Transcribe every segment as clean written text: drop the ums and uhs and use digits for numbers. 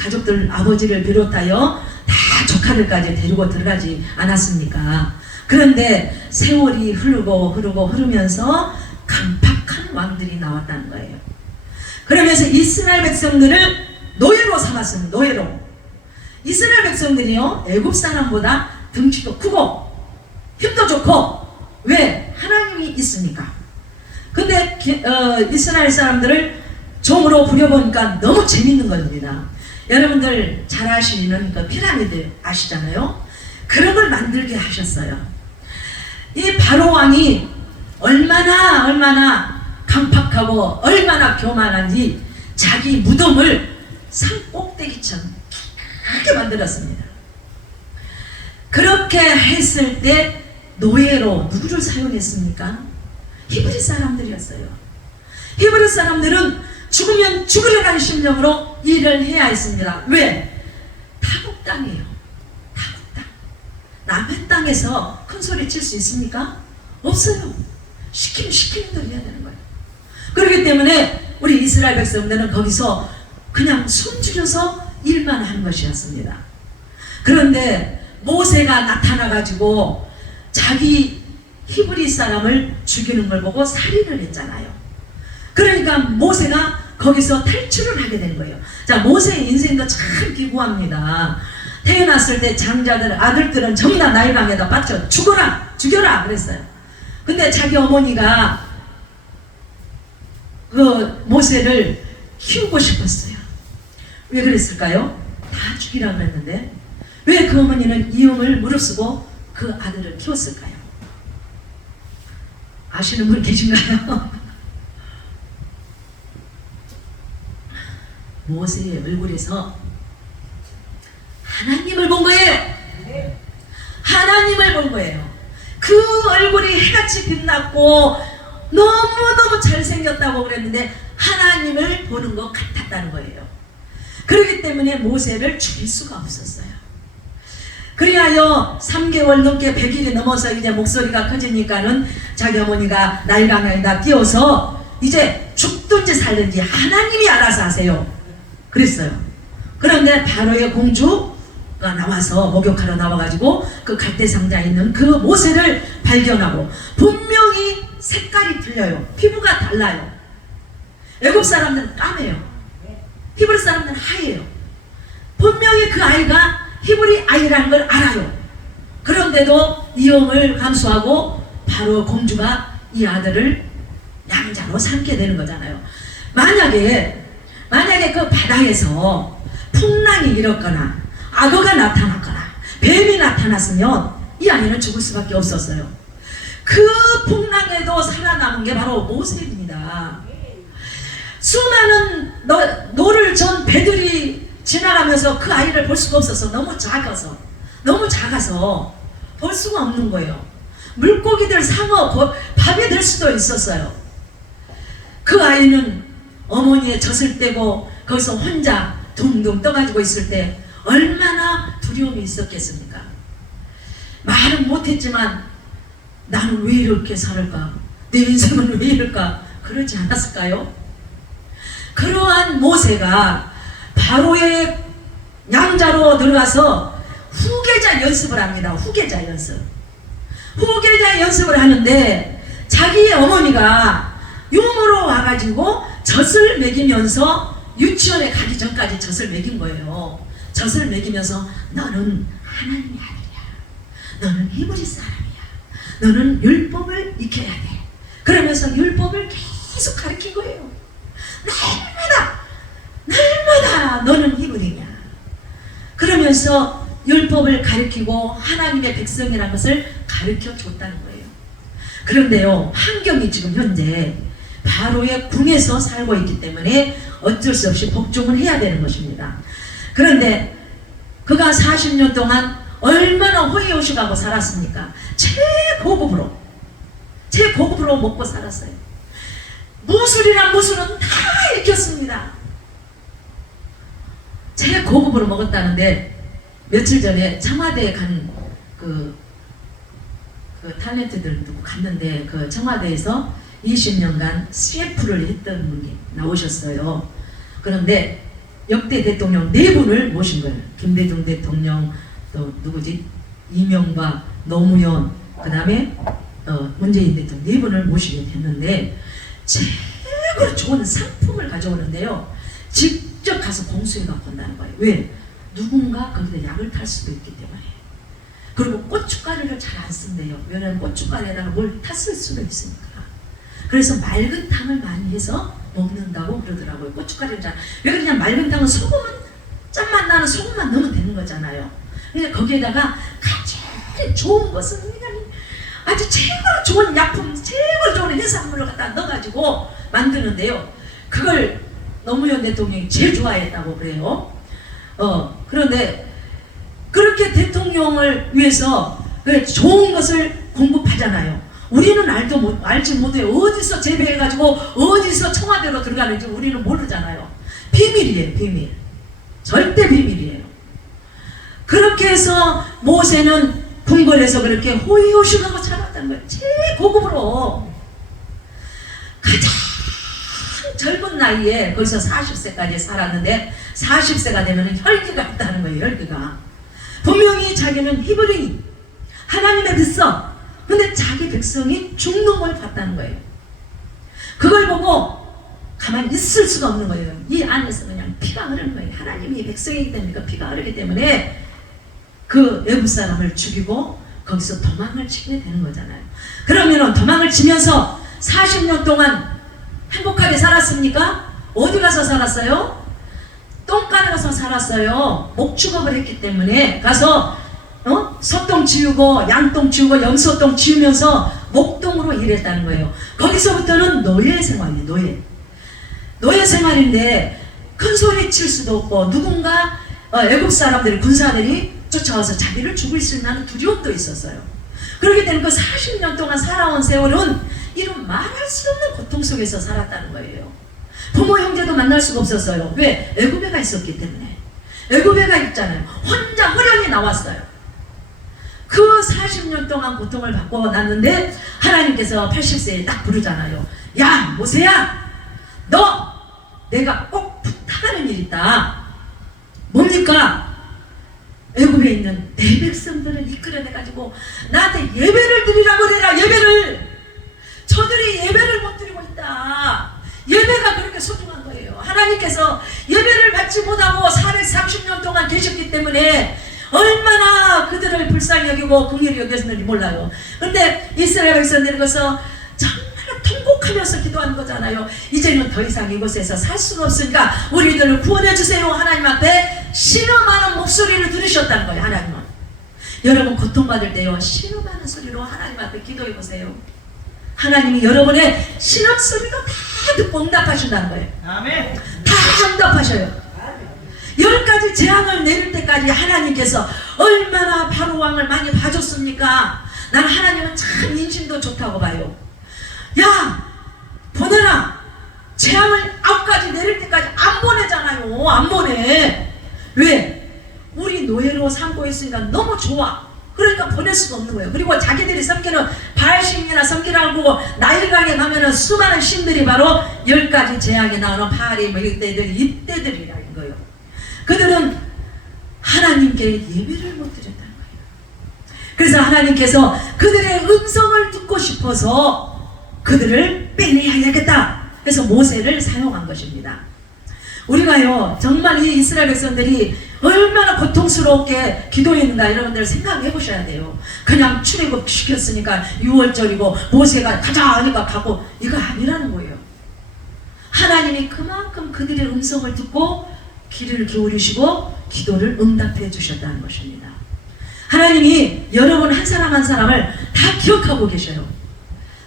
가족들 아버지를 비롯하여 다 조카들까지 데리고 들어가지 않았습니까? 그런데 세월이 흐르면서 강팍한 왕들이 나왔다는 거예요. 그러면서 이스라엘 백성들을 노예로 삼았습니다. 노예로. 이스라엘 백성들이요, 애굽 사람보다 덩치도 크고 힘도 좋고, 왜? 하나님이 있으니까. 근데 이스라엘 사람들을 종으로 부려보니까 너무 재밌는 겁니다. 여러분들 잘 아시는 그 피라미드 아시잖아요? 그런 걸 만들게 하셨어요. 이 바로 왕이 얼마나 강팍하고 얼마나 교만한지 자기 무덤을 산 꼭대기처럼 크게 만들었습니다. 그렇게 했을 때 노예로 누구를 사용했습니까? 히브리 사람들이었어요. 히브리 사람들은 죽으면 죽으려는 심정으로 일을 해야 했습니다. 왜? 타국 땅이에요. 타국 땅. 남의 땅에서 큰 소리 칠 수 있습니까? 없어요. 시키는 대로 해야 되는 거예요. 그렇기 때문에 우리 이스라엘 백성들은 거기서 그냥 숨죽여서 일만 하는 것이었습니다. 그런데 모세가 나타나가지고 자기 히브리 사람을 죽이는 걸 보고 살인을 했잖아요. 그러니까 모세가 거기서 탈출을 하게 된 거예요. 자, 모세의 인생도 참 기구합니다. 태어났을 때 장자들, 아들들은 전부 다 나일강에다 빠져 죽여라 그랬어요. 근데 자기 어머니가 그 모세를 키우고 싶었어요. 왜 그랬을까요? 다 죽이라고 그랬는데 왜 그 어머니는 이음을 무릅쓰고 그 아들을 키웠을까요? 아시는 분 계신가요? 모세의 얼굴에서 하나님을 본 거예요. 하나님을 본 거예요. 그 얼굴이 해같이 빛났고 너무너무 잘생겼다고 그랬는데 하나님을 보는 것 같았다는 거예요. 그렇기 때문에 모세를 죽일 수가 없었어요. 그리하여 3개월 넘게 100일이 넘어서 이제 목소리가 커지니까는 자기 어머니가 나일강에다 띄워서 이제 죽든지 살든지 하나님이 알아서 하세요 그랬어요. 그런데 바로의 공주가 나와서 목욕하러 나와가지고 그 갈대상자에 있는 그 모세를 발견하고 분명히 색깔이 틀려요. 피부가 달라요. 애굽 사람들은 까매요. 히브리 사람들은 하얘요. 분명히 그 아이가 히브리 아이라는 걸 알아요. 그런데도 이용을 감수하고 바로 공주가 이 아들을 양자로 삼게 되는 거잖아요. 만약에 그 바다에서 풍랑이 일었거나 악어가 나타났거나 뱀이 나타났으면 이 아이는 죽을 수밖에 없었어요. 그 풍랑에도 살아남은 게 바로 모세입니다. 수많은 노를 전 배들이 지나가면서 그 아이를 볼 수가 없어서 너무 작아서 볼 수가 없는 거예요. 물고기들, 상어, 밥이 될 수도 있었어요. 그 아이는 어머니의 젖을 떼고 거기서 혼자 둥둥 떠가지고 있을 때 얼마나 두려움이 있었겠습니까? 말은 못했지만 나는 왜 이렇게 살을까? 내 인생은 왜 이럴까? 그러지 않았을까요? 그러한 모세가 바로의 양자로 들어가서 후계자 연습을 합니다. 후계자 연습을 하는데 자기 어머니가 유모로 와가지고 젖을 먹이면서 유치원에 가기 전까지 젖을 먹인 거예요. 젖을 먹이면서 너는 하나님의 아들이야. 너는 히브리 사람이야. 너는 율법을 익혀야 돼. 그러면서 율법을 계속 가르친 거예요. 날마다 너는 히브리냐. 그러면서 율법을 가르치고 하나님의 백성이라는 것을 가르쳐 줬다는 거예요. 그런데요, 환경이 지금 현재 바로의 궁에서 살고 있기 때문에 어쩔 수 없이 복종을 해야 되는 것입니다. 그런데 그가 40년 동안 얼마나 호의호식하고 살았습니까? 최고급으로 먹고 살았어요. 무술이란 무술은 다 익혔습니다. 최고급으로 먹었다는데 며칠 전에 청와대에 간 그 탤런트들 누구 갔는데 그 청와대에서 20년간 CF를 했던 분이 나오셨어요. 그런데 역대 대통령 4분을 모신 거예요. 김대중 대통령, 또 누구지? 이명박, 노무현, 그 다음에 문재인 대통령 4분을 모시게 됐는데 최고로 좋은 상품을 가져오는데요. 직접 가서 공수해 갖고 온다는 거예요. 왜? 누군가 거기다 약을 탈 수도 있기 때문에. 그리고 고춧가루를 잘 안 쓴대요. 왜냐하면 고춧가루에다가 뭘 탔을 수도 있으니까. 그래서 맑은 탕을 많이 해서 먹는다고 그러더라고요. 고춧가루를 잘. 왜 그러냐? 맑은 탕은 소금은 짠맛 나는 소금만 넣으면 되는 거잖아요. 그러니까 거기에다가 가장 좋은 것은 그냥 아주 최고로 좋은 약품, 최고로 좋은 해산물을 갖다 넣어가지고 만드는데요. 그걸 노무현 대통령이 제일 좋아했다고 그래요. 그런데 그렇게 대통령을 위해서 좋은 것을 공급하잖아요. 우리는 알지 못해요. 어디서 재배해가지고 어디서 청와대로 들어가는지 우리는 모르잖아요. 비밀이에요, 비밀. 절대 비밀이에요. 그렇게 해서 모세는 궁궐에서 그렇게 호의호식하고 살았다는 거예요. 최고급으로. 가장 젊은 나이에 거기서 40세까지 살았는데 40세가 되면 혈기가 있다는 거예요. 혈기가. 분명히 자기는 히브리 하나님의 백성. 근데 자기 백성이 죽는 걸 봤다는 거예요. 그걸 보고 가만히 있을 수가 없는 거예요. 이 안에서 그냥 피가 흐르는 거예요. 하나님이 백성이기 때문에 그 피가 흐르기 때문에 그 외국 사람을 죽이고 거기서 도망을 치게 되는 거잖아요. 그러면은 도망을 치면서 40년 동안 행복하게 살았습니까? 어디 가서 살았어요? 똥간에 가서 살았어요. 목축업을 했기 때문에 가서 소똥 치우고 양똥 치우고 염소똥 치우면서 목동으로 일했다는 거예요. 거기서부터는 노예 생활이에요. 노예 생활인데 큰 소리 칠 수도 없고 누군가 애국 사람들이 군사들이 쫓아와서 자기를 죽일 수 있는 두려움도 있었어요. 그렇게 되는 그 40년 동안 살아온 세월은 이런 말할 수 없는 고통 속에서 살았다는 거예요. 부모 형제도 만날 수가 없었어요. 왜? 애굽애가 있었기 때문에. 애굽애가 있잖아요. 혼자 호련히 나왔어요. 그 40년 동안 고통을 받고 났는데 하나님께서 80세에 딱 부르잖아요. 야 모세야, 너 내가 꼭 부탁하는 일이 있다. 뭡니까? 애굽에 있는 내 백성들을 이끌어내가지고 나한테 예배를 드리라고 그래라. 예배를. 저들이 예배를 못 드리고 있다. 예배가 그렇게 소중한 거예요. 하나님께서 예배를 받지 못하고 430년 동안 계셨기 때문에 얼마나 그들을 불쌍히 여기고 긍휼히 여겼는지 몰라요. 근데 이스라엘 백성들이 거기서 정말 통곡하면서 기도하는 거잖아요. 이제는 더 이상 이곳에서 살 수가 없으니까 우리들을 구원해 주세요. 하나님 앞에 신음하는 목소리를 들으셨다는 거예요. 하나님은. 여러분 고통받을 때요, 신음하는 소리로 하나님 앞에 기도해 보세요. 하나님이 여러분의 신음소리도 다 듣고 응답하신다는 거예요. 아멘. 다 응답하셔요. 10가지 재앙을 내릴 때까지 하나님께서 얼마나 바로 왕을 많이 봐줬습니까? 난 하나님은 참 인심도 좋다고 봐요. 야 보내라. 재앙을 9가지 내릴 때까지 안 보내잖아요. 안 보내. 왜? 우리 노예로 삼고 있으니까 너무 좋아. 그러니까 보낼 수가 없는 거예요. 그리고 자기들이 섬기는 바알신이나 섬기라고 나일강에 가면은 수많은 신들이 바로 10가지 재앙에 나오는 바알이 뭐 이때들이라는 거예요. 그들은 하나님께 예배를 못 드렸다는 거예요. 그래서 하나님께서 그들의 음성을 듣고 싶어서 그들을 빼내야겠다. 그래서 모세를 사용한 것입니다. 우리가요 정말 이 이스라엘 백성들이 얼마나 고통스럽게 기도했는가 여러분들 생각해 보셔야 돼요. 그냥 출애굽 시켰으니까 6월절이고 모세가 가자 하니까 가고 이거 아니라는 거예요. 하나님이 그만큼 그들의 음성을 듣고 귀를 기울이시고 기도를 응답해 주셨다는 것입니다. 하나님이 여러분 한 사람 한 사람을 다 기억하고 계셔요.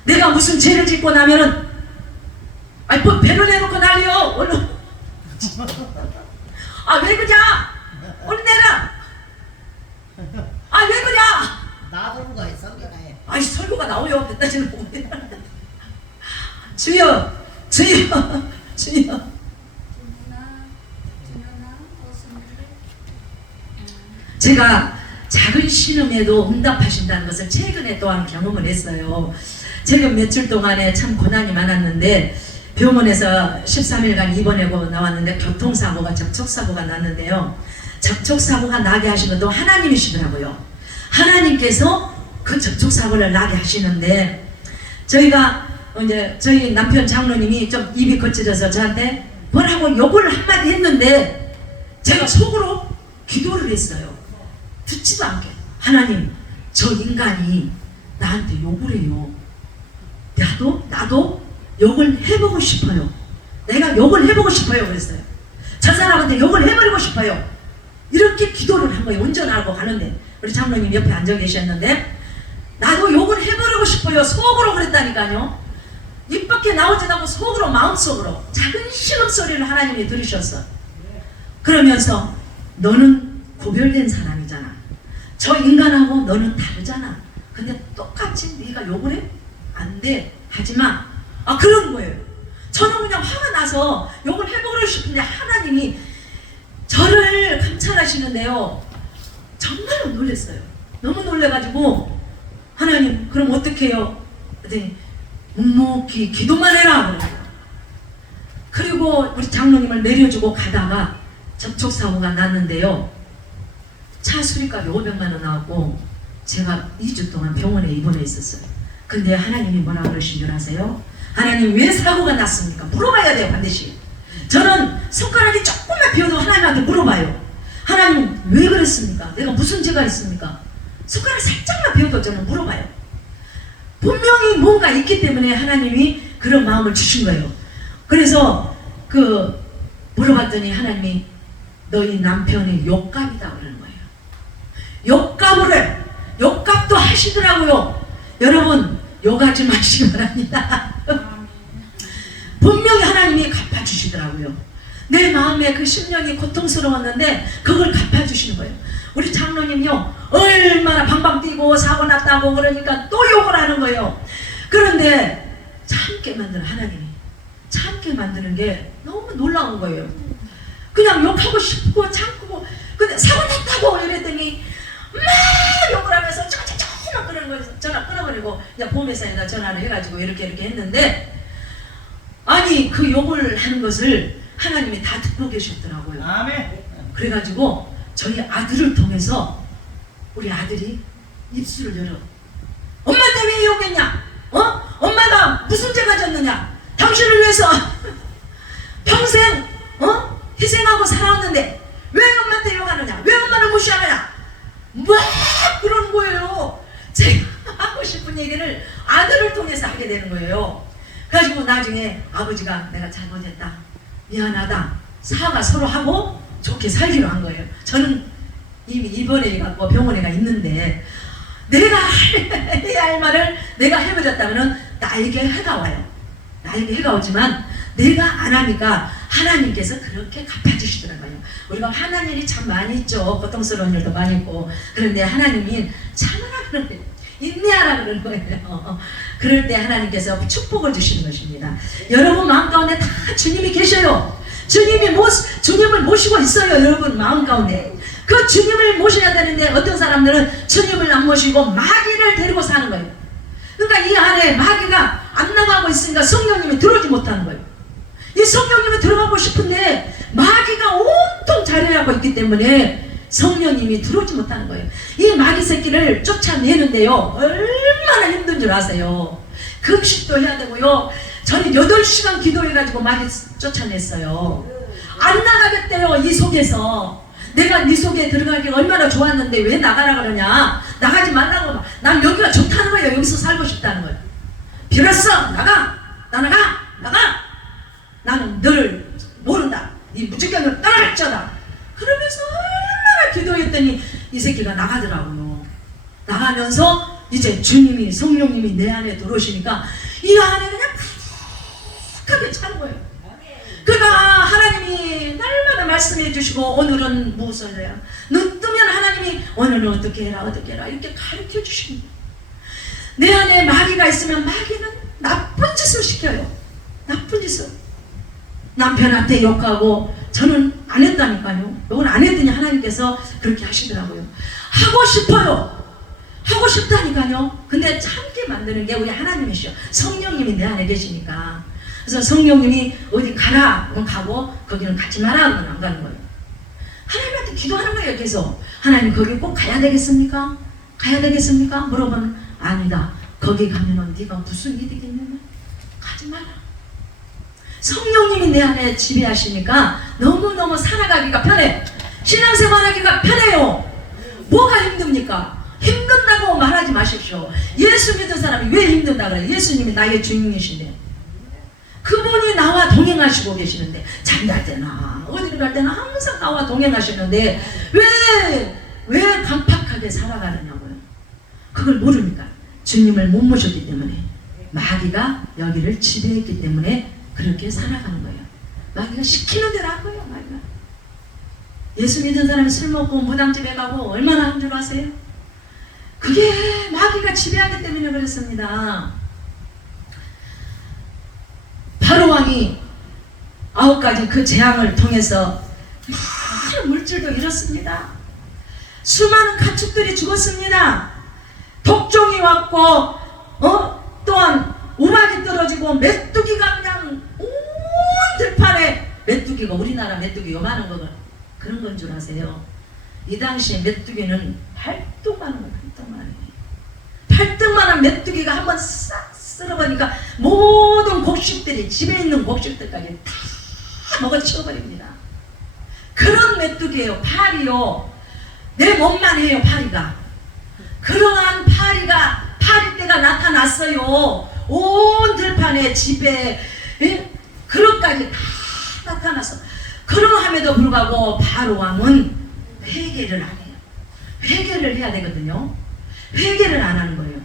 내가 무슨 죄를 짓고 나면은 뭐 배를 내놓고 난리요. 얼른 왜 그냐? 얼른 내라. 왜 그냐? 나도가 설교가 해. 설교가 나오요. 됐다 지금 보면 주여 주여 주여. 제가 작은 신음에도 응답하신다는 것을 최근에 또한 경험을 했어요. 제가 며칠 동안에 참 고난이 많았는데 병원에서 13일간 입원하고 나왔는데 교통사고가 접촉사고가 났는데요. 접촉사고가 나게 하신 것도 하나님이시더라고요. 하나님께서 그 접촉사고를 나게 하시는데 저희가 이제 저희 남편 장로님이 좀 입이 거칠어서 저한테 뭐라고 욕을 한마디 했는데 제가 속으로 기도를 했어요. 듣지도 않게 하나님 저 인간이 나한테 욕을 해요. 나도 욕을 해보고 싶어요. 내가 욕을 해보고 싶어요. 그랬어요. 저 사람한테 욕을 해버리고 싶어요. 이렇게 기도를 한 거예요. 운전하고 가는데 우리 장로님 옆에 앉아 계셨는데 나도 욕을 해버리고 싶어요. 속으로 그랬다니까요. 입 밖에 나오지 않고 속으로 마음속으로 작은 신음소리를 하나님이 들으셨어. 그러면서 너는 구별된 사람이잖아. 저 인간하고 너는 다르잖아. 근데 똑같이 네가 욕을 해? 안 돼. 하지마. 그런 거예요. 저는 그냥 화가 나서 욕을 해보고 싶은데 하나님이 저를 감찰하시는데요. 정말로 놀랐어요. 너무 놀래가지고 하나님 그럼 어떻게 해요? 네, 묵묵히 기도만 해라. 그리고 우리 장로님을 내려주고 가다가 접촉사고가 났는데요. 차 수리값이 500만 원 나왔고 제가 2주 동안 병원에 입원해 있었어요. 근데 하나님이 뭐라 그러신 줄 아세요? 하나님 왜 사고가 났습니까? 물어봐야 돼요. 반드시. 저는 손가락이 조금만 비어도 하나님한테 물어봐요. 하나님 왜 그랬습니까? 내가 무슨 죄가 있습니까? 손가락 살짝만 비어도 저는 물어봐요. 분명히 뭔가 있기 때문에 하나님이 그런 마음을 주신 거예요. 그래서 물어봤더니 하나님이 너희 남편의 욕값이다 그러는 거예요. 욕값도 하시더라고요. 여러분 욕하지 마시기 바랍니다. 분명히 하나님이 갚아주시더라고요. 내 마음에 그 10년이 고통스러웠는데 그걸 갚아주시는 거예요. 우리 장로님이요 얼마나 방방 뛰고 사고 났다고 그러니까 또 욕을 하는 거예요. 그런데 참게 만드는 하나님이 참게 만드는 게 너무 놀라운 거예요. 그냥 욕하고 싶고 참고 근데 사고 났다고 이랬더니 막 욕을 하면서 쩌쩌쩌 그러는 거예요. 전화 끊어버리고 그냥 보험회사에다 전화를 해가지고 이렇게 했는데 아니 그 욕을 하는 것을 하나님이 다 듣고 계셨더라고요. 아멘. 그래가지고 저희 아들을 통해서 우리 아들이 입술을 열어. 엄마한테 왜 욕했냐? 엄마가 무슨 죄가 졌느냐? 당신을 위해서 평생 희생하고 살아왔는데 왜 엄마한테 욕하느냐? 왜 엄마를 무시하느냐? 막 그런 거예요. 제가 하고 싶은 얘기를 아들을 통해서 하게 되는 거예요. 그래가지고 나중에 아버지가 내가 잘못했다 미안하다 사과 서로 하고 좋게 살기로 한 거예요. 저는 이미 입원해 갖고 병원에 가 있는데 내가 해야 할 말을 내가 해버렸다면 나에게 해가 와요. 나에게 해가 오지만 내가 안 하니까 하나님께서 그렇게 갚아주시더라고요. 우리가 화난 일이 참 많이 있죠. 고통스러운 일도 많이 있고. 그런데 하나님이 참으라 그러는 거예요. 인내하라 그러는 거예요. 그럴 때 하나님께서 축복을 주시는 것입니다. 여러분 마음 가운데 다 주님이 계셔요. 주님을 모시고 있어요. 여러분 마음 가운데. 그 주님을 모셔야 되는데 어떤 사람들은 주님을 안 모시고 마귀를 데리고 사는 거예요. 그러니까 이 안에 마귀가 안 나가고 있으니까 성령님이 들어오지 못하는 거예요. 이 성령님이 들어가고 싶은데 마귀가 온통 자리하고 있기 때문에 성령님이 들어오지 못하는 거예요. 이 마귀 새끼를 쫓아내는데요 얼마나 힘든 줄 아세요. 금식도 해야 되고요. 저는 8시간 기도해가지고 마귀 쫓아냈어요. 안 나가겠대요. 이 속에서 내가 네 속에 들어가기가 얼마나 좋았는데 왜 나가라 그러냐. 나가지 말라고. 난 여기가 좋다는 거예요. 여기서 살고 싶다는 거예요. 빌었어. 나가. 나는 너를 모른다. 이 무지경을 떠날쩌다. 그러면서 얼마나 기도했더니 이 새끼가 나가더라고요. 나가면서 이제 주님이 성령님이 내 안에 들어오시니까 이 안에 그냥 가득하게 찬 거예요. 그러니까 하나님이 날마다 말씀해 주시고 오늘은 무엇을 해야 눈 뜨면 하나님이 오늘은 어떻게 해라 이렇게 가르쳐 주십니다. 내 안에 마귀가 있으면 마귀는 나쁜 짓을 시켜요. 나쁜 짓을. 남편한테 욕하고 저는 안 했다니까요. 욕을 안 했더니 하나님께서 그렇게 하시더라고요. 하고 싶어요. 하고 싶다니까요. 근데 참게 만드는 게 우리 하나님이시요. 성령님이 내 안에 계시니까 그래서 성령님이 어디 가라 그럼 가고 거기는 가지 마라 그러면 안 가는 거예요. 하나님한테 기도하는 거예요. 계속 하나님 거기 꼭 가야 되겠습니까? 가야 되겠습니까? 물어보면 아니다. 거기 가면은 네가 무슨 이득이 있느냐? 가지 마라. 성령님이 내 안에 지배하시니까 너무너무 살아가기가 편해. 신앙생활하기가 편해요. 뭐가 힘듭니까? 힘든다고 말하지 마십시오. 예수 믿는 사람이 왜 힘든다 그래요? 예수님이 나의 주인이신데 그분이 나와 동행하시고 계시는데 잠잘 때나 어디를 갈 때나 항상 나와 동행하시는데 왜 강팍하게 살아가느냐고요. 그걸 모르니까 주님을 못 모셨기 때문에 마귀가 여기를 지배했기 때문에 그렇게 살아가는 거예요. 마귀가 시키는 대로 한 거예요. 마귀가. 예수 믿는 사람이 술 먹고 무당집에 가고 얼마나 한 줄 아세요? 그게 마귀가 지배하기 때문에 그랬습니다. 바로왕이 9가지 그 재앙을 통해서 많은 물질도 잃었습니다. 수많은 가축들이 죽었습니다. 독종이 왔고 또한 우박이 떨어지고 메뚜기가 그냥 온 들판에 메뚜기가 우리나라 메뚜기 요만한 거 그런 건 줄 아세요? 이 당시에 메뚜기는 8등만한 메뚜기가 한번 싹 쓸어버리니까 모든 곡식들이 집에 있는 곡식들까지 다 먹어치워버립니다. 그런 메뚜기예요. 파리요. 내 몸만 해요. 파리가. 그러한 파리떼가 나타났어요. 온 들판에 집에 그릇까지 다 나타났어. 그러함에도 불구하고 바로왕은 회개를 안 해요. 회개를 해야 되거든요. 회개를 안 하는 거예요.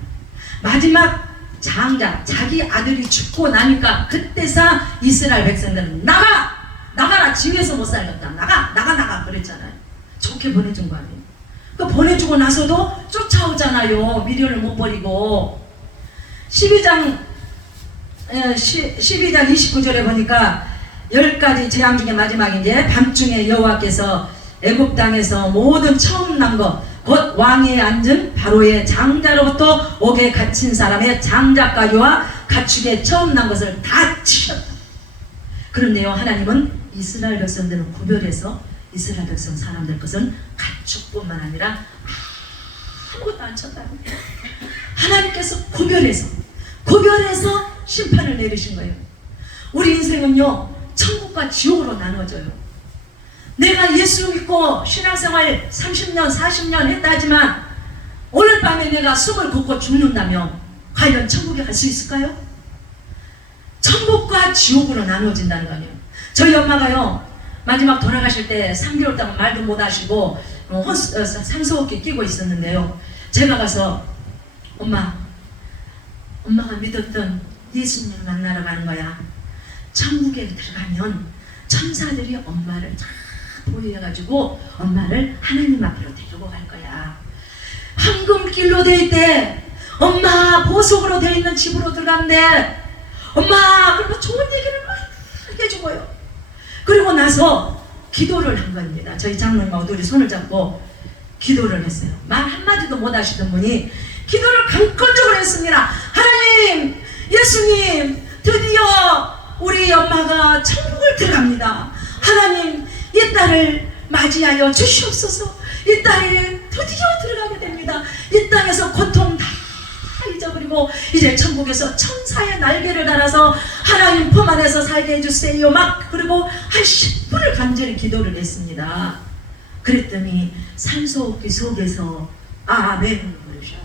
마지막 장자 자기 아들이 죽고 나니까 그때서 이스라엘 백성들은 나가라 지위에서 못 살겠다 나가 그랬잖아요. 좋게 보내준 거 아니에요. 그 보내주고 나서도 쫓아오잖아요. 미련을 못 버리고 12장 29절에 보니까 10가지 재앙 중에 마지막인데 밤중에 여호와께서 애굽 땅에서 모든 처음 난 것 곧 왕위에 앉은 바로의 장자로부터 옥에 갇힌 사람의 장자까지와 가축의 처음 난 것을 다 치셨다. 그런데요 하나님은 이스라엘 백성들은 구별해서 이스라엘 백성 사람들 것은 가축뿐만 아니라 아무것도 안 쳤다는 거예요. 하나님께서 구별해서 심판을 내리신 거예요. 우리 인생은요 천국과 지옥으로 나눠져요. 내가 예수 믿고 신앙생활 30년 40년 했다 하지만 오늘 밤에 내가 숨을 걷고 죽는다면 과연 천국에 갈 수 있을까요? 천국과 지옥으로 나눠진다는 거 아니에요. 저희 엄마가요 마지막 돌아가실 때 3개월 동안 말도 못 하시고 산소호흡기 끼고 있었는데요. 제가 가서 엄마가 믿었던 예수님을 만나러 가는 거야. 천국에 들어가면 천사들이 엄마를 다 보여가지고 엄마를 하나님 앞으로 데리고 갈 거야. 황금길로 돼 있대. 엄마 보석으로 돼 있는 집으로 들어간대. 엄마 그리고 좋은 얘기를 막 해주고요. 그리고 나서 기도를 한 겁니다. 저희 장로님하고 둘이 손을 잡고 기도를 했어요. 말 한마디도 못 하시던 분이 기도를 강건적으로 했습니다. 하나님, 예수님, 드디어 우리 엄마가 천국을 들어갑니다. 하나님, 이 딸을 맞이하여 주시옵소서. 이 딸이 드디어 들어가게 됩니다. 이 땅에서 고통 다 잊어버리고 이제 천국에서 천사의 날개를 달아서 하나님 품 안에서 살게 해주세요. 막 그리고 한 10분을 간절히 기도를 했습니다. 그랬더니 산소호흡기 속에서 아멘 그러셔.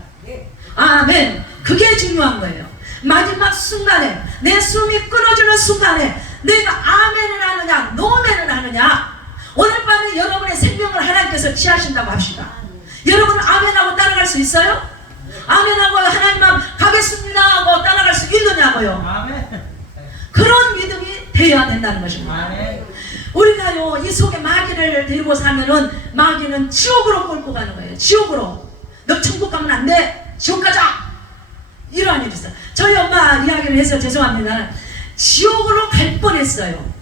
아멘. 그게 중요한 거예요. 마지막 순간에 내 숨이 끊어지는 순간에 내가 아멘을 하느냐 노멘을 하느냐. 오늘 밤에 여러분의 생명을 하나님께서 취하신다고 합시다. 여러분 아멘하고 따라갈 수 있어요? 아멘하고 하나님 앞 가겠습니다 하고 따라갈 수 있느냐고요. 아멘. 그런 믿음이 돼야 된다는 것입니다. 아멘. 우리가요 이 속에 마귀를 데리고 사면은 마귀는 지옥으로 끌고 가는 거예요. 지옥으로. 너 천국 가면 안 돼. 지옥 가자. 이러한 일이 있어요. 저희 엄마 이야기를 해서 죄송합니다. 지옥으로 갈 뻔했어요.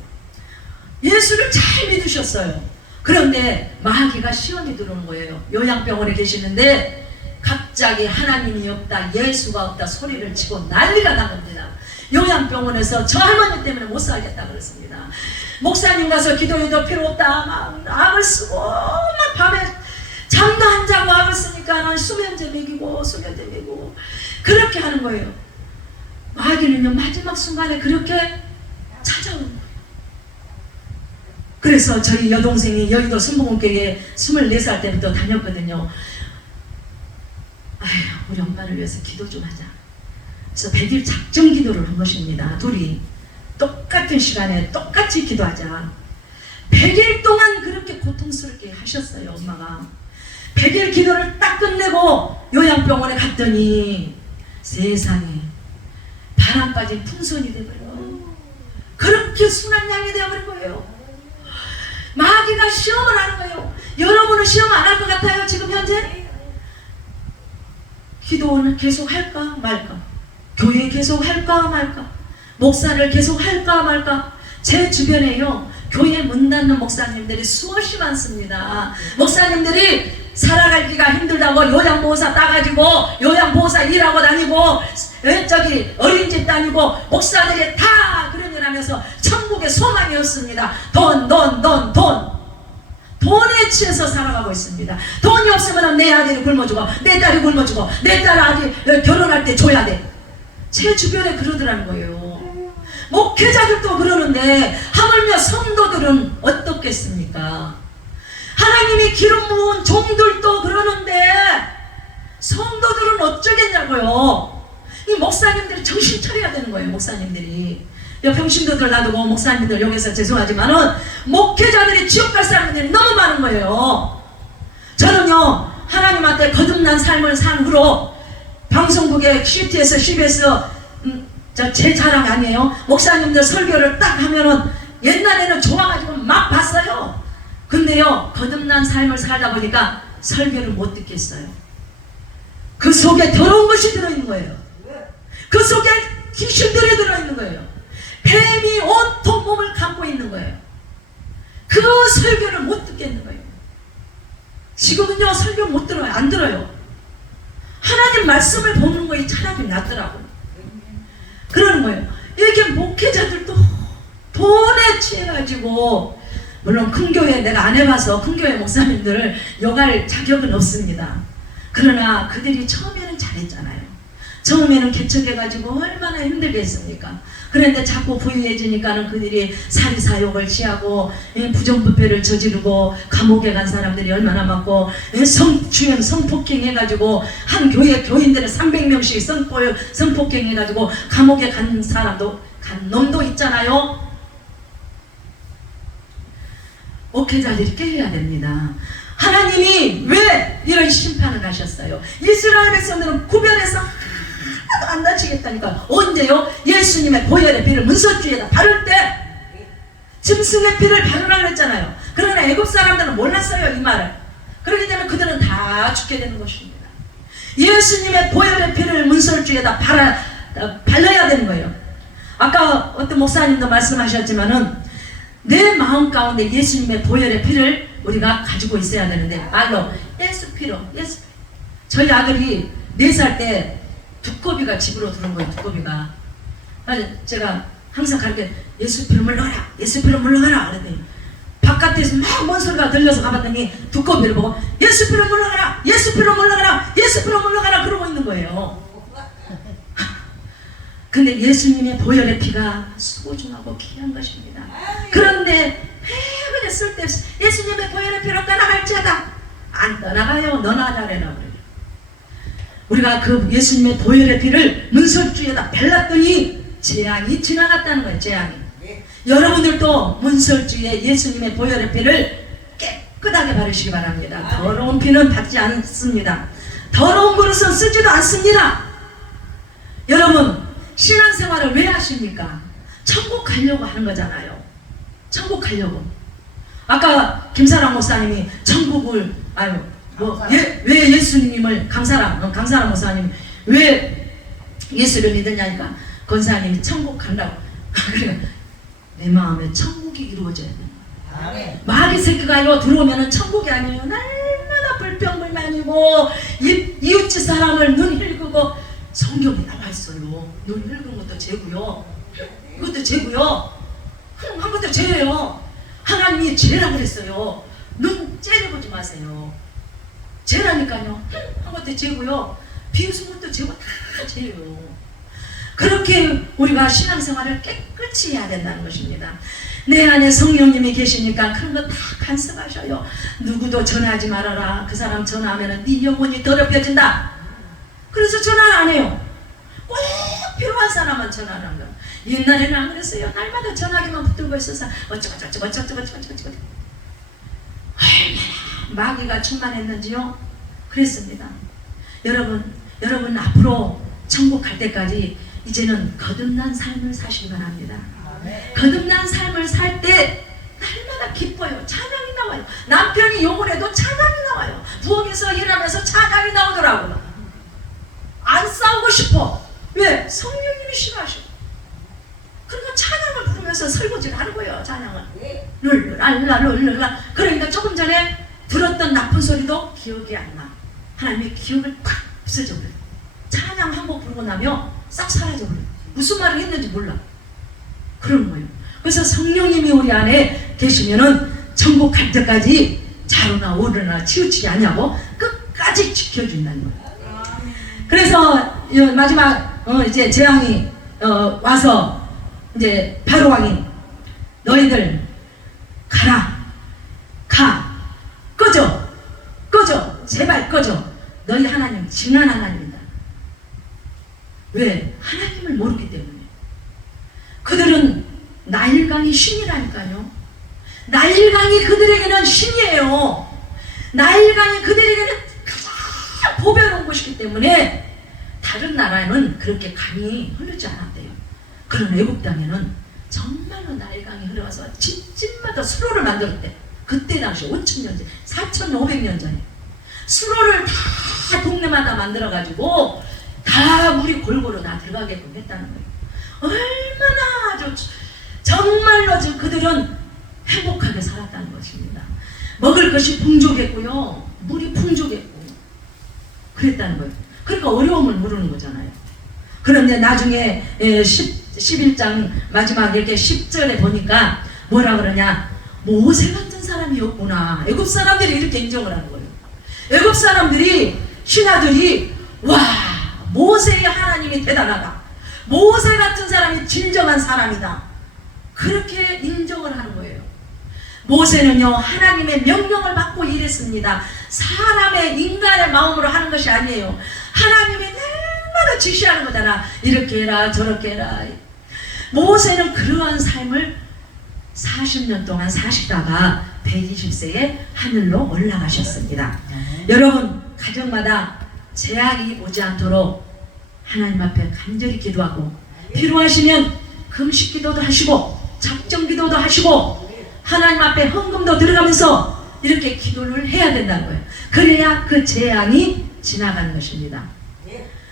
예수를 잘 믿으셨어요. 그런데 마귀가 시험이 들어오는 거예요. 요양병원에 계시는데 갑자기 하나님이 없다, 예수가 없다 소리를 치고 난리가 난 겁니다. 요양병원에서 저 할머니 때문에 못 살겠다 그랬습니다. 목사님 가서 기도해도 필요 없다. 막 악을 쓰고 막 밤에 잠도 안 자고 악을 쓰니까 수면제 먹이고 그렇게 하는 거예요. 마귀는요 마지막 순간에 그렇게 찾아오는 거예요. 그래서 저희 여동생이 여의도 순복음교회에 24살 때부터 다녔거든요. 아휴, 우리 엄마를 위해서 기도 좀 하자. 그래서 100일 작정 기도를 한 것입니다. 둘이 똑같은 시간에 똑같이 기도하자. 100일 동안 그렇게 고통스럽게 하셨어요. 엄마가 100일 기도를 딱 끝내고 요양병원에 갔더니 세상에 바람 빠진 풍선이 되어버려. 그렇게 순한 양이 되어버린 거예요. 마귀가 시험을 하는 거예요. 여러분은 시험 안 할 것 같아요? 지금 현재? 기도는 계속 할까 말까? 교회 계속 할까 말까? 목사를 계속 할까 말까? 제 주변에요 교회 문 닫는 목사님들이 수없이 많습니다. 목사님들이 살아가기가 힘들다고 요양보호사 따가지고 요양보호사 일하고 다니고 저기 어린이집 다니고 목사들이 다 그런 일 하면서 천국에 소망이 없습니다. 돈에 취해서 살아가고 있습니다. 돈이 없으면 내 아들이 굶어주고 내 딸이 굶어주고 내 딸 아들 결혼할 때 줘야 돼. 제 주변에 그러더라는 거예요. 목회자들도 그러는데 하물며 성도들은 어떻겠습니까? 하나님이 기름 부은 종들도 그러는데 성도들은 어쩌겠냐고요. 이 목사님들이 정신 차려야 되는 거예요. 목사님들이 병신도들 놔두고 목사님들 여기서 죄송하지만은 목회자들이 지옥 갈 사람들이 너무 많은 거예요. 저는요 하나님한테 거듭난 삶을 산 후로 방송국에 CT에서 CBS 제 자랑 아니에요. 목사님들 설교를 딱 하면은 옛날에는 좋아가지고 막 봤어요. 근데요 거듭난 삶을 살다 보니까 설교를 못 듣겠어요. 그 속에 더러운 것이 들어있는 거예요. 그 속에 귀신들이 들어있는 거예요. 뱀이 온통 몸을 감고 있는 거예요. 그 설교를 못 듣겠는 거예요. 지금은요 설교 못 들어요. 안 들어요. 하나님 말씀을 보는 거에 차라리 낫더라고요. 그러는 거예요. 이렇게 목회자들도 돈에 취해가지고, 물론 큰 교회 내가 안 해봐서 큰 교회 목사님들을 욕할 자격은 없습니다. 그러나 그들이 처음에는 잘했잖아요. 처음에는 개척해가지고 얼마나 힘들겠습니까? 그런데 자꾸 부유해지니까는 그들이 사리사욕을 취하고 부정부패를 저지르고 감옥에 간 사람들이 얼마나 많고 성추행 성폭행 해가지고 한 교회 교인들을 300명씩 성폭행 해가지고 감옥에 간 사람도 간 놈도 있잖아요. 목회자들이 깨야 됩니다. 하나님이 왜 이런 심판을 하셨어요? 이스라엘 백성들은 구별해서 하나도 안 다치겠다니까. 언제요? 예수님의 보혈의 피를 문설주에다 바를 때 짐승의 피를 바르라고 했잖아요. 그러나 애굽 사람들은 몰랐어요 이 말을. 그렇기 때문에 그들은 다 죽게 되는 것입니다. 예수님의 보혈의 피를 문설주에다 발라야 되는 거예요. 아까 어떤 목사님도 말씀하셨지만은 내 마음 가운데 예수님의 보혈의 피를 우리가 가지고 있어야 되는데 말로 예수피로 예수. 저희 아들이 4살 때 두꺼비가 집으로 들어온 거예요. 두꺼비가. 제가 항상 가르쳐 예수피로 물러가라 예수피로 물러가라 그랬더니 바깥에서 막 뭔 소리가 들려서 가봤더니 두꺼비를 보고 예수피로 물러가라 예수피로 물러가라 예수피로 물러가라 그러고 있는 거예요. 근데 예수님의 보혈의 피가 소중하고 귀한 것입니다. 그런데 그냥 쓸데없이 예수님의 보혈의 피로 떠나갈지어다. 안 떠나가요. 너나 잘해라 그래요. 우리가 그 예수님의 보혈의 피를 문설주에다 발랐더니 재앙이 지나갔다는 거예요. 재앙이. 여러분들도 문설주에 예수님의 보혈의 피를 깨끗하게 바르시기 바랍니다. 더러운 피는 받지 않습니다. 더러운 그릇은 쓰지도 않습니다. 여러분 신앙생활을 왜 하십니까? 천국 가려고 하는 거잖아요. 천국 가려고. 아까 김사랑 목사님이 천국을 왜 예수님을 강사랑 목사님 왜 예수를 믿느냐니까 권사님이 천국 간다고. 그러니까 내 마음에 천국이 이루어져야 된다. 마귀 새끼가 들어오면은 천국이 아니에요. 날마다 불평불만이고 이웃집 사람을 눈 힐그고 성경에 나와 있어요. 눈 늙은 것도 죄고요. 이것도 죄고요. 한 것도 죄예요. 하나님이 죄라고 그랬어요. 눈 째려보지 마세요. 죄라니까요. 한 것도 죄고요. 비웃은 것도 죄고 다 죄예요. 그렇게 우리가 신앙생활을 깨끗이 해야 된다는 것입니다. 내 안에 성령님이 계시니까 그런 거 다 간섭하셔요. 누구도 전화하지 말아라. 그 사람 전화하면 네 영혼이 더럽혀진다. 그래서 전화를 안 해요. 꼭 필요한 사람만 전화하는 거. 옛날에는 안 그랬어요. 날마다 전화기만 붙들고 있어서 어쩌고저쩌고 얼마나 마귀가 충만했는지요. 그랬습니다. 여러분 앞으로 천국 갈 때까지 이제는 거듭난 삶을 사시기 바랍니다. 거듭난 삶을 살 때 날마다 기뻐요. 찬양이 나와요. 남편이 욕을 해도 찬양이 나와요. 부엌에서 일하면서 찬양이 나오더라고요. 안 싸우고 싶어. 왜? 성령님이 싫어하셔. 그러니까 찬양을 부르면서 설거지를 하는 거예요. 찬양을 룰랄라. 그러니까 조금 전에 들었던 나쁜 소리도 기억이 안 나. 하나님의 기억을 팍 없애줘버려요. 찬양 한 곡 부르고 나면 싹 사라져버려요. 무슨 말을 했는지 몰라. 그런 거예요. 그래서 성령님이 우리 안에 계시면은 천국 갈 때까지 자루나 오르나 치우치지 않냐고 끝까지 지켜준다는 거예요. 그래서 마지막 이제 재앙이 와서 이제 바로왕이 너희들 가 꺼져 제발 꺼져. 너희 하나님 징한 하나님이다. 왜? 하나님을 모르기 때문에. 그들은 나일강이 신이라니까요. 나일강이 그들에게는 신이에요. 나일강이 그들에게는 가장 보배로운 것이기 때문에 다른 나라는 그렇게 강이 흐르지 않았대요. 그런 애국 땅에는 정말로 나일강이 흘러와서 집집마다 수로를 만들었대. 그때 당시 5,000년 전, 4,500년 전에 수로를 다 동네마다 만들어가지고 다 물이 골고루 다 들어가게끔 했다는 거예요. 얼마나 아주 정말로 그들은 행복하게 살았다는 것입니다. 먹을 것이 풍족했고요. 물이 풍족했고 그랬다는 거예요. 그러니까 어려움을 모르는 거잖아요. 그런데 나중에 11장 마지막 이렇게 10절에 보니까 뭐라 그러냐. 모세 같은 사람이 없구나. 애굽 사람들이 이렇게 인정을 하는 거예요. 애굽 사람들이 신하들이 와 모세의 하나님이 대단하다. 모세 같은 사람이 진정한 사람이다. 그렇게 인정을 하는 거예요. 모세는요 하나님의 명령을 받고 일했습니다. 사람의 인간의 마음으로 하는 것이 아니에요. 하나님이 날마다 지시하는 거잖아. 이렇게 해라 저렇게 해라. 모세는 그러한 삶을 40년 동안 사시다가 120세에 하늘로 올라가셨습니다. 여러분 가정마다 재앙이 오지 않도록 하나님 앞에 간절히 기도하고 필요하시면 금식 기도도 하시고 작정 기도도 하시고 하나님 앞에 헌금도 들어가면서 이렇게 기도를 해야 된다는 거예요. 그래야 그 재앙이 지나가는 것입니다.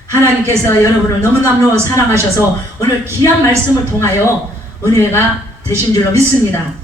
하나님께서 여러분을 너무너무 사랑하셔서 오늘 귀한 말씀을 통하여 은혜가 되신 줄로 믿습니다.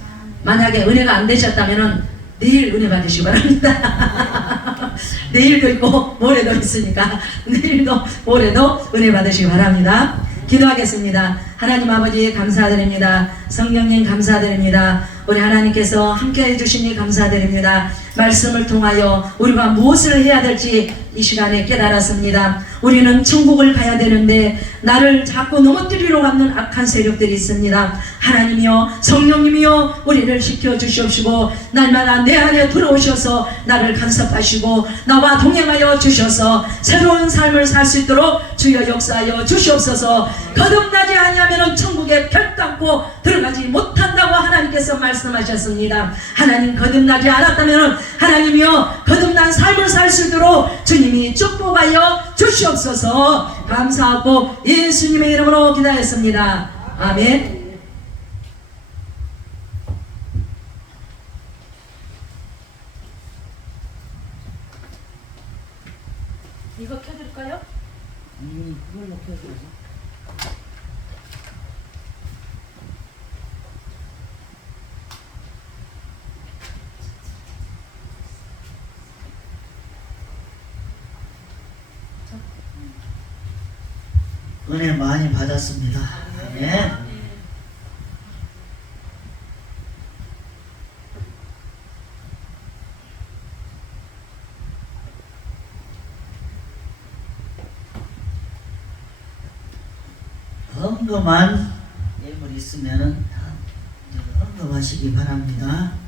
만약에 은혜가 안 되셨다면 내일 은혜 받으시기 바랍니다. 내일도 있고 모레도 있으니까 내일도 모레도 은혜 받으시기 바랍니다. 기도하겠습니다. 하나님 아버지 감사드립니다. 성령님 감사드립니다. 우리 하나님께서 함께 해주시니 감사드립니다. 말씀을 통하여 우리가 무엇을 해야 될지 이 시간에 깨달았습니다. 우리는 천국을 가야 되는데 나를 자꾸 넘어뜨리러 가는 악한 세력들이 있습니다. 하나님이여 성령님이여 우리를 지켜주시옵시고 날마다 내 안에 들어오셔서 나를 간섭하시고 나와 동행하여 주셔서 새로운 삶을 살 수 있도록 주여 역사하여 주시옵소서. 거듭나지 아니하면 천국에 별담고 들어가지 못한다고 하나님께서 말씀하셨습니다. 하나님 거듭나지 않았다면 하나님이여 거듭난 삶을 살 수 있도록 주님이 축복하여 주시옵소서. 감사하고 예수님의 이름으로 기도했습니다. 아멘. 이거 켜드릴까요? 그걸 못 켜줘서. 은혜 많이 받았습니다. 아멘. 헌금한 예물 있으면은 다 헌금하시기 바랍니다.